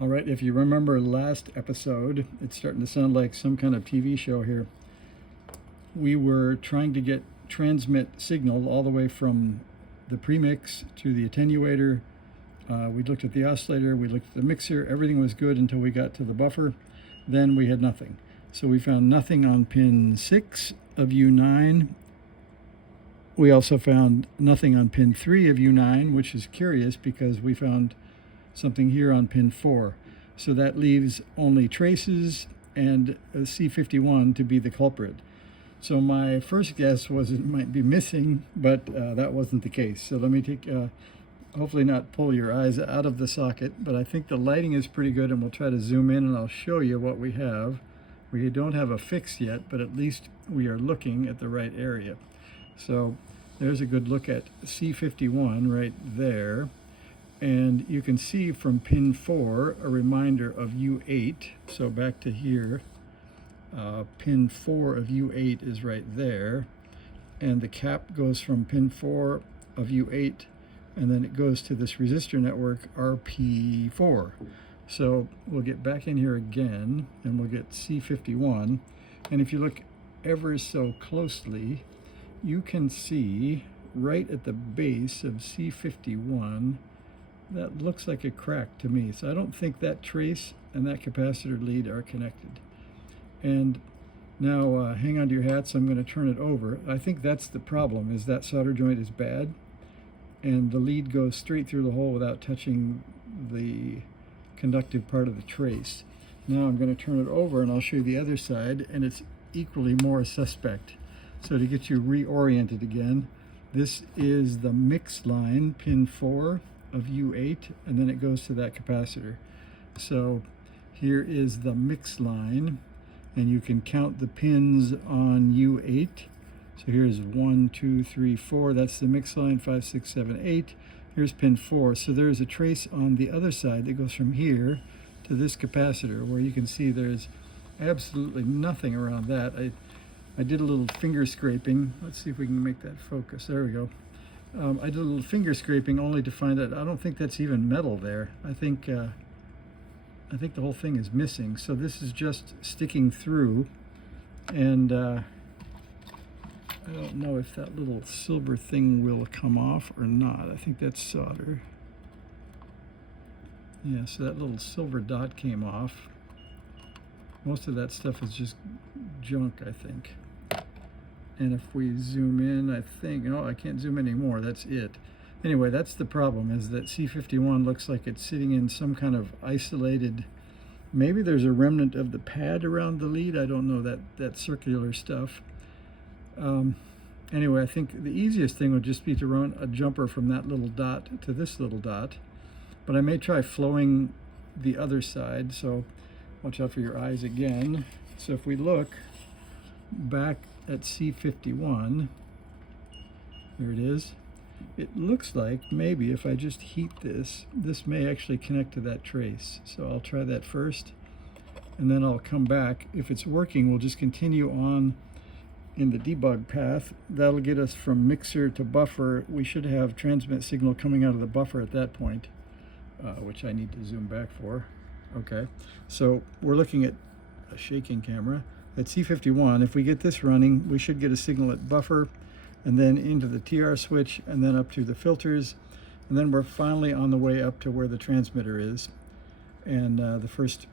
All right, if you remember last episode, it's starting to sound like some kind of TV show here. We were trying to get transmit signal all the way from the premix to the attenuator. We looked at the oscillator, we looked at the mixer, everything was good until we got to the buffer. Then we had nothing. So we found nothing on pin 6 of U9. We also found nothing on pin 3 of U9, which is curious because we found something here on pin 4. So that leaves only traces and a C51 to be the culprit. So my first guess was it might be missing, but that wasn't the case. So let me take, hopefully not pull your eyes out of the socket, but I think the lighting is pretty good, and we'll try to zoom in and I'll show you what we have. We don't have a fix yet, but at least we are looking at the right area. So there's a good look at C51 right there. And you can see from pin 4 a reminder of U8. So back to here, pin 4 of U8 is right there. And the cap goes from pin 4 of U8, and then it goes to this resistor network RP4. So we'll get back in here again, and we'll get C51. And if you look ever so closely, you can see right at the base of C51, that looks like a crack to me. So I don't think that trace and that capacitor lead are connected. And now hang on to your hats, I'm going to turn it over. I think that's the problem, is that solder joint is bad and the lead goes straight through the hole without touching the conductive part of the trace. Now I'm going to turn it over and I'll show you the other side, and it's equally more suspect. So to get you reoriented again, this is the mix line, pin 4 of U8, and then it goes to that capacitor. So here is the mix line, and you can count the pins on U8. So here's 1, 2, 3, 4. That's the mix line. 5, 6, 7, 8. Here's pin 4. So there's a trace on the other side that goes from here to this capacitor, where you can see there's absolutely nothing around that. I did a little finger scraping. Let's see if we can make that focus. There we go. I did a little finger scraping only to find out I don't think that's even metal there. I think the whole thing is missing. So this is just sticking through, and I don't know if that little silver thing will come off or not. I think that's solder. Yeah, so that little silver dot came off. Most of that stuff is just junk, I think. And if we zoom in, I think, no, I can't zoom in anymore, that's it. Anyway, that's the problem, is that C51 looks like it's sitting in some kind of isolated, maybe there's a remnant of the pad around the lead, I don't know, that circular stuff. Anyway, I think the easiest thing would just be to run a jumper from that little dot to this little dot, but I may try flowing the other side, so watch out for your eyes again. So if we look back at C51, there it is. It looks like maybe if I just heat this, this may actually connect to that trace. So I'll try that first, and then I'll come back. If it's working, we'll just continue on in the debug path. That'll get us from mixer to buffer. We should have transmit signal coming out of the buffer at that point, which I need to zoom back for. Okay, so we're looking at a shaking camera. At C51, if we get this running, we should get a signal at buffer, and then into the TR switch, and then up to the filters, and then we're finally on the way up to where the transmitter is, and the first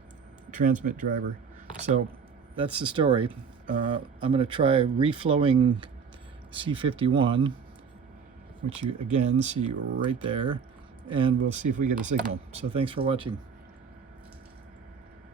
transmit driver. So that's the story. I'm going to try reflowing C51, which you again see right there, and we'll see if we get a signal. So thanks for watching.